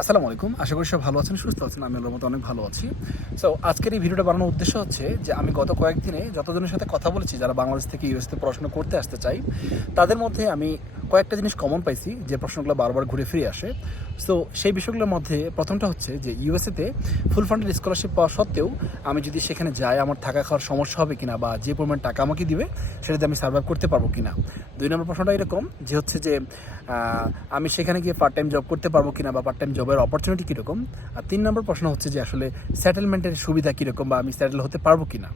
আসসালামু আলাইকুম। আশা করি সব ভালো আছেন, সুস্থ আছেন, আমি মতো অনেক ভালো আছি। সো আজকের এই ভিডিওটা বানানোর উদ্দেশ্য হচ্ছে যে আমি গত কয়েকদিনে যতজনের সাথে কথা বলেছি, যারা বাংলাদেশ থেকে ইউএসতে পড়াশোনা করতে আসতে চাই, তাদের মধ্যে আমি কয়েকটা জিনিস কমন পাইছি, যে প্রশ্নগুলো বারবার ঘুরে ফিরে আসে। সো সেই বিষয়গুলোর মধ্যে প্রথমটা হচ্ছে যে ইউএসএতে ফুল ফান্ডেড স্কলারশিপ পাওয়া সত্ত্বেও আমি যদি সেখানে যাই, আমার থাকা খাওয়ার সমস্যা হবে কিনা বা যে পরিমাণ টাকা আমাকে দিবে, সেটাতে আমি সার্ভাইভ করতে পারব কিনা। দুই নম্বর প্রশ্নটা এরকম যে হচ্ছে যে আমি সেখানে গিয়ে পার্ট টাইম জব করতে পারব কিনা বা পার্ট টাইম জবের অপরচুনিটি কীরকম? আর তিন নম্বর প্রশ্ন হচ্ছে যে, আসলে সেটেলমেন্টের সুবিধা কীরকম বা আমি সেটেল হতে পারব কিনা?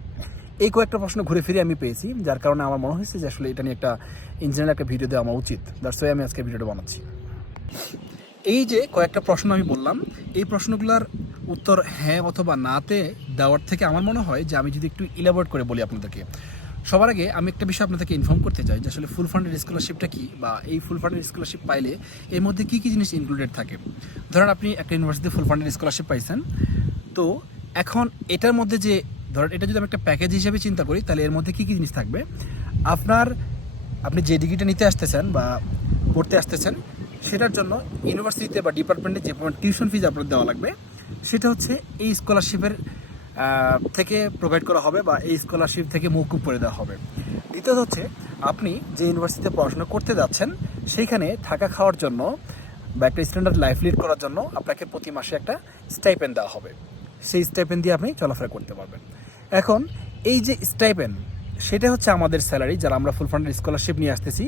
এই কয়েকটা প্রশ্ন ঘুরে ফিরে আমি পেয়েছি, যার কারণে আমার মনে হয়েছে যে আসলে এটা নিয়ে একটা ইঞ্জিনিয়ার একটা ভিডিও দেওয়া আমার উচিত। দ্যাটস ওয়াই আমি আজকে ভিডিওটা বানাচ্ছি। এই যে কয়েকটা প্রশ্ন আমি বললাম, এই প্রশ্নগুলোর উত্তর হ্যাঁ অথবা নাতে দেওয়ার থেকে আমার মনে হয় যে আমি যদি একটু ইলাবোরেট করে বলি আপনাদেরকে। সবার আগে আমি একটা বিষয় আপনাদেরকে ইনফর্ম করতে চাই যে আসলে ফুল ফান্ডেড স্কলারশিপটা কি বা এই ফুল ফান্ডেড স্কলারশিপ পাইলে এর মধ্যে কী কী জিনিস ইনক্লুডেড থাকে? ধরেন আপনি একটা ইউনিভার্সিটিতে ফুল ফান্ডেড স্কলারশিপ পাইছেন, তো এখন এটার মধ্যে যে ধরেন এটা যদি আমি একটা প্যাকেজ হিসেবে চিন্তা করি, তাহলে এর মধ্যে কী কী জিনিস থাকবে? আপনার, আপনি যে ডিগ্রিটা নিতে আসতেছেন বা পড়তে আসতেছেন, সেটার জন্য ইউনিভার্সিটিতে বা ডিপার্টমেন্টে যে পরিমাণ টিউশন ফিজ আপনার দেওয়া লাগবে, সেটা হচ্ছে এই স্কলারশিপের থেকে প্রোভাইড করা হবে বা এই স্কলারশিপ থেকে মৌকুব করে দেওয়া হবে। দ্বিতীয়ত হচ্ছে, আপনি যে ইউনিভার্সিটিতে পড়াশোনা করতে যাচ্ছেন, সেইখানে থাকা খাওয়ার জন্য বা একটা স্ট্যান্ডার্ড লাইফ লিড করার জন্য আপনাকে প্রতি মাসে একটা স্টাইপেন দেওয়া হবে। সেই স্টাইপেন দিয়ে আপনি চলাফেরা করতে পারবেন। এখন এই যে স্টাইপেন সেটা হচ্ছে আমাদের স্যালারি যারা আমরা ফুল ফান্ডের স্কলারশিপ নিয়ে আসতেছি।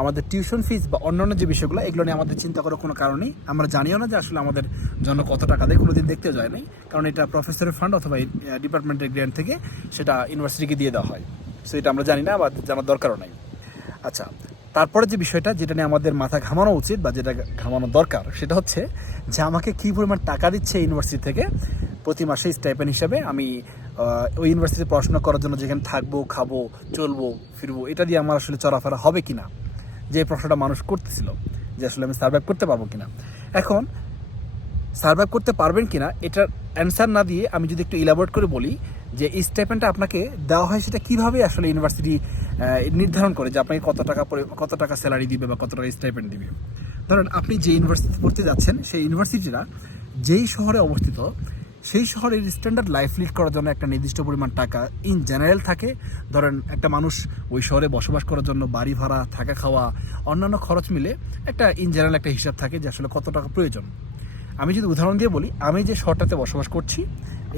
আমাদের টিউশন ফিস বা অন্যান্য যে বিষয়গুলো, এগুলো নিয়ে আমাদের চিন্তা করার কোনো কারণেই আমরা জানিও না যে আসলে আমাদের জন্য কত টাকা দেয় কোনোদিন দেখতে যায় নাই। কারণ এটা প্রফেসরের ফান্ড অথবা ডিপার্টমেন্টের গ্র্যান্ড থেকে সেটা ইউনিভার্সিটিকে দিয়ে দেওয়া হয়। সো এটা আমরা জানি না বা জানার দরকারও নাই। আচ্ছা তারপরে যে বিষয়টা, যেটা নিয়ে আমাদের মাথা ঘামানো উচিত বা যেটা ঘামানো দরকার, সেটা হচ্ছে যে আমাকে কী পরিমাণ টাকা দিচ্ছে ইউনিভার্সিটি থেকে প্রতি মাসে স্টাইপেন হিসাবে আমি ওই ইউনিভার্সিটিতে পড়াশোনা করার জন্য যেখানে থাকব, খাব, চলবো, ফিরবো, এটা দিয়ে আমার আসলে চলাফেরা হবে কিনা? যে প্রশ্নটা মানুষ করতেছিল, যে আসলে আমি সার্ভাইভ করতে পারব কিনা? এখন সার্ভাইভ করতে পারবেন কিনা, এটার অ্যান্সার না দিয়ে আমি যদি একটু ইলাবোরেট করে বলি, যে এই আপনাকে দেওয়া হয় সেটা কীভাবে আসলে ইউনিভার্সিটি নির্ধারণ করে যে আপনাকে কত টাকা কত টাকা স্যালারি দিবে বা কত টাকা স্টাইপেন্ট দিবে? ধরেন আপনি যে ইউনিভার্সিটি পড়তে যাচ্ছেন, সেই ইউনিভার্সিটিরা যেই শহরে অবস্থিত সেই শহরের স্ট্যান্ডার্ড লাইফ লিড করার জন্য একটা নির্দিষ্ট পরিমাণ টাকা ইন জেনারেল থাকে। ধরেন একটা মানুষ ওই শহরে বসবাস করার জন্য বাড়ি ভাড়া, থাকা খাওয়া, অন্যান্য খরচ মিলে একটা ইন জেনারেল একটা হিসাব থাকে যে আসলে কত টাকা প্রয়োজন। আমি যদি উদাহরণ দিয়ে বলি, আমি যে শহরটাতে বসবাস করছি,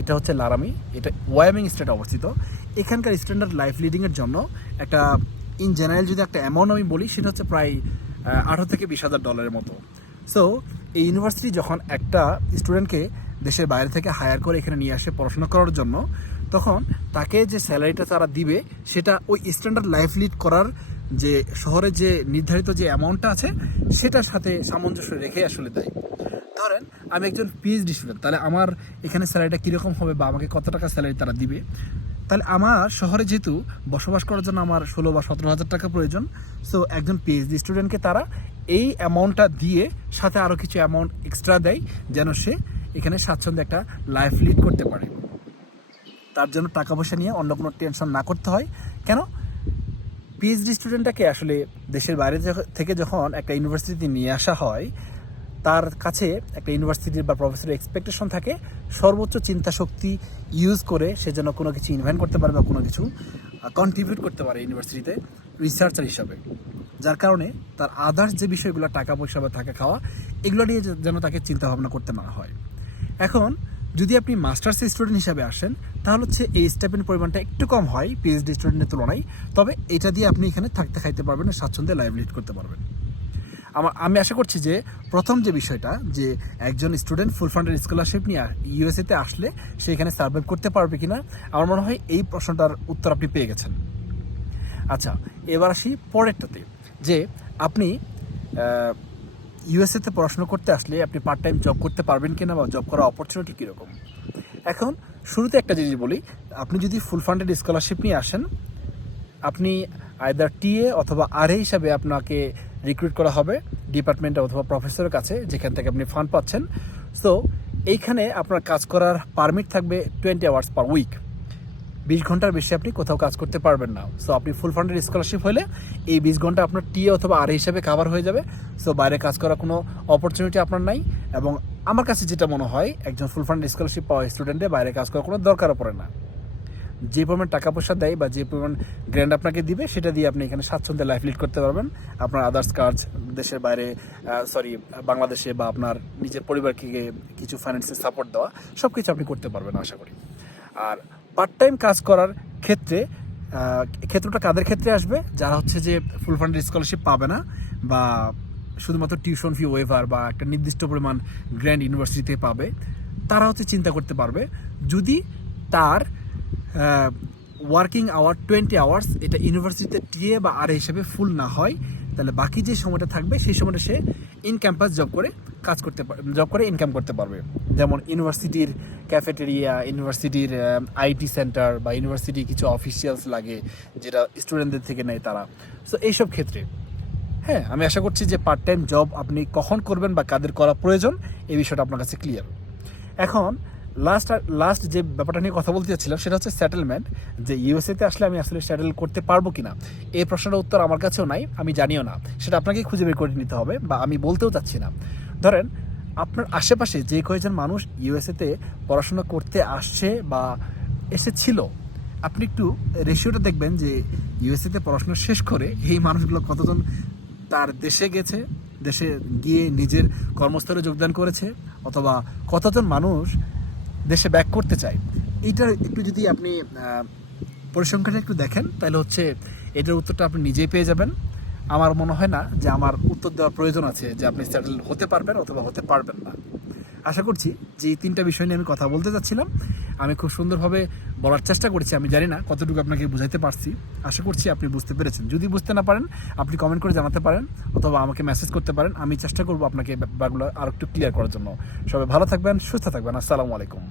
এটা হচ্ছে লারামি, এটা ওয়ামিং স্টেটে অবস্থিত। এখানকার স্ট্যান্ডার্ড লাইফ লিডিংয়ের জন্য একটা ইন জেনারেল যদি একটা অ্যামাউন্ট আমি বলি, সেটা হচ্ছে প্রায় আঠারো থেকে বিশ হাজার ডলারের মতো। সো এই ইউনিভার্সিটি যখন একটা স্টুডেন্টকে দেশের বাইরে থেকে হায়ার করে এখানে নিয়ে আসে পড়াশোনা করার জন্য, তখন তাকে যে স্যালারিটা তারা দিবে, সেটা ওই স্ট্যান্ডার্ড লাইফ লিড করার যে শহরে যে নির্ধারিত যে অ্যামাউন্টটা আছে, সেটার সাথে সামঞ্জস্য রেখে আসলে দেয় ধরেন, আমি একজন পিএইচডি স্টুডেন্ট তাহলে আমার এখানে স্যালারিটা কীরকম হবে বা আমাকে কত টাকা স্যালারি তারা দিবে? তাহলে আমার শহরে যেহেতু বসবাস করার জন্য আমার ষোলো বা সতেরো হাজার টাকা প্রয়োজন সো একজন পিএইচডি স্টুডেন্টকে তারা এই অ্যামাউন্টটা দিয়ে সাথে আরও কিছু অ্যামাউন্ট এক্সট্রা দেয়, যেন সে এখানে স্বাচ্ছন্দ্যে একটা লাইফ লিড করতে পারে। তার জন্য টাকা পয়সা নিয়ে অন্য কোনো টেনশন না করতে হয়। কেন? পিএইচডি স্টুডেন্টটাকে আসলে দেশের বাইরে থেকে যখন একটা ইউনিভার্সিটিতে নিয়ে আসা হয়, তার কাছে একটা ইউনিভার্সিটির বা প্রফেসরের এক্সপেকটেশন থাকে, সর্বোচ্চ চিন্তা শক্তি ইউজ করে সে যেন কোনো কিছু ইনভেন্ট করতে পারে বা কোনো কিছু কন্ট্রিবিউট করতে পারে ইউনিভার্সিটিতে রিসার্চার হিসাবে। যার কারণে তার আদার্স যে বিষয়গুলো টাকা পয়সা বা থাকা খাওয়া, এগুলো নিয়ে যেন তাকে চিন্তা ভাবনা করতে না হয়। এখন, যদি আপনি মাস্টার্স স্টুডেন্ট হিসাবে আসেন, তাহলে হচ্ছে এই স্টেপের পরিমাণটা একটু কম হয় পিএইচডি স্টুডেন্টের তুলনায়। তবে এটা দিয়ে আপনি এখানে থাকতে খাইতে পারবেন স্বাচ্ছন্দ্যে লাইভ লিড করতে পারবেন। আমার, আমি আশা করছি যে প্রথম যে বিষয়টা, যে একজন স্টুডেন্ট ফুল ফান্ডের স্কলারশিপ নিয়ে ইউএসএতে আসলে সে এখানে সার্ভাইভ করতে পারবে কি না আমার মনে হয় এই প্রশ্নটার উত্তর আপনি পেয়ে গেছেন। আচ্ছা এবার আসি পরেরটাতে, যে আপনি ইউএসএতে পড়াশোনা করতে আসলে আপনি পার্ট টাইম জব করতে পারবেন কিনা বা জব করার অপরচুনিটি কীরকম? এখন শুরুতে একটা জিনিস বলি, আপনি যদি ফুল ফান্ডেড স্কলারশিপ নিয়ে আসেন, আপনি আয়দার টিএ অথবা আরএ হিসাবে আপনাকে রিক্রুট করা হবে ডিপার্টমেন্ট অথবা প্রফেসরের কাছে, যেখান থেকে আপনি ফান্ড পাচ্ছেন। সো এইখানে আপনার কাজ করার পারমিট থাকবে টোয়েন্টি আওয়ার্স পার উইক বিশ ঘণ্টার বেশি আপনি কোথাও কাজ করতে পারবেন না। সো আপনি ফুল ফান্ডের স্কলারশিপ হলে এই বিশ ঘণ্টা আপনার টিএ অথবা আর হিসাবে কাভার হয়ে যাবে। সো বাইরে কাজ করার কোনো অপরচুনিটি আপনার নাই এবং আমার কাছে যেটা মনে হয়, একজন ফুল ফান্ড স্কলারশিপ পাওয়া স্টুডেন্টে বাইরে কাজ করার কোনো দরকারও পড়ে না। যে পরিমাণ টাকা পয়সা দেয় বা যে পরিমাণ গ্র্যান্ড আপনাকে দিবে, সেটা দিয়ে আপনি এখানে স্বাচ্ছন্দ্যে লাইফ লিড করতে পারবেন। আপনার আদার্স কাজ দেশের বাইরে সরি বাংলাদেশে বা আপনার নিজের পরিবারকে কিছু ফাইন্যান্সিয়াল সাপোর্ট দেওয়া সব কিছু আপনি করতে পারবেন, আশা করি। আর পার্ট টাইম কাজ করার ক্ষেত্রে ক্ষেত্রটা কাদের ক্ষেত্রে আসবে? যারা হচ্ছে যে ফুল ফান্ডের স্কলারশিপ পাবে না বা শুধুমাত্র টিউশন ফি ওয়েভার বা একটা নির্দিষ্ট পরিমাণ গ্র্যান্ড ইউনিভার্সিটিতে পাবে, তারা হচ্ছে চিন্তা করতে পারবে যদি তার ওয়ার্কিং আওয়ার টোয়েন্টি আওয়ার্স এটা ইউনিভার্সিটিতে টিএ বা আর হিসেবে ফুল না হয়, তাহলে বাকি যে সময়টা থাকবে সেই সময়টা সে ইন ক্যাম্পাস জব করে কাজ করতে পারবে জব করে ইনকাম করতে পারবে। যেমন ইউনিভার্সিটির ক্যাফেটেরিয়া ইউনিভার্সিটির আইটি সেন্টার বা ইউনিভার্সিটির কিছু অফিসিয়ালস লাগে যেটা স্টুডেন্টদের থেকে নেয় তারা। সো এইসব ক্ষেত্রে হ্যাঁ আমি আশা করছি যে পার্ট টাইম জব আপনি কখন করবেন বা কাদের করা প্রয়োজন, এই বিষয়টা আপনার কাছে ক্লিয়ার এখন লাস্ট লাস্ট যে ব্যাপারটা নিয়ে কথা বলতে চাচ্ছিলাম সেটা হচ্ছে সেটেলমেন্ট যে ইউএসএতে আসলে আমি আসলে সেটেল করতে পারব কিনা। এই প্রশ্নের উত্তর আমার কাছেও নাই, আমি জানিও না। সেটা আপনাকেই খুঁজে বের করে নিতে হবে বা আমি বলতেও চাচ্ছি না। ধরেন আপনার আশেপাশে যে কয়েকজন মানুষ ইউএসএতে পড়াশোনা করতে আসছে বা এসেছিল আপনি একটু রেশিওটা দেখবেন যে ইউএসএতে পড়াশোনা শেষ করে এই মানুষগুলো কতজন তার দেশে গেছে দেশে গিয়ে নিজের কর্মস্থলে যোগদান করেছে অথবা কতজন মানুষ দেশে ব্যাক করতে চায়। এইটার একটু যদি আপনি আহ, পরিসংখ্যানটা একটু দেখেন তাহলে হচ্ছে এটার উত্তরটা আপনি নিজেই পেয়ে যাবেন। আমার মনে হয় না যে আমার উত্তর দেওয়ার প্রয়োজন আছে যে আপনি সেটেল হতে পারবেন অথবা হতে পারবেন না। আশা করছি যে এই তিনটা বিষয় নিয়ে আমি কথা বলতে চাচ্ছিলাম আমি খুব সুন্দরভাবে বলার চেষ্টা করেছি, আমি জানি না কতটুকু আপনাকে বুঝাইতে পারছি। আশা করছি আপনি বুঝতে পেরেছেন। যদি বুঝতে না পারেন, আপনি কমেন্ট করে জানাতে পারেন অথবা আমাকে মেসেজ করতে পারেন। আমি চেষ্টা করব আপনাকে ব্যাপারগুলো আরও একটু ক্লিয়ার করার জন্য। সবাই ভালো থাকবেন, সুস্থ থাকবেন। আসসালামু আলাইকুম।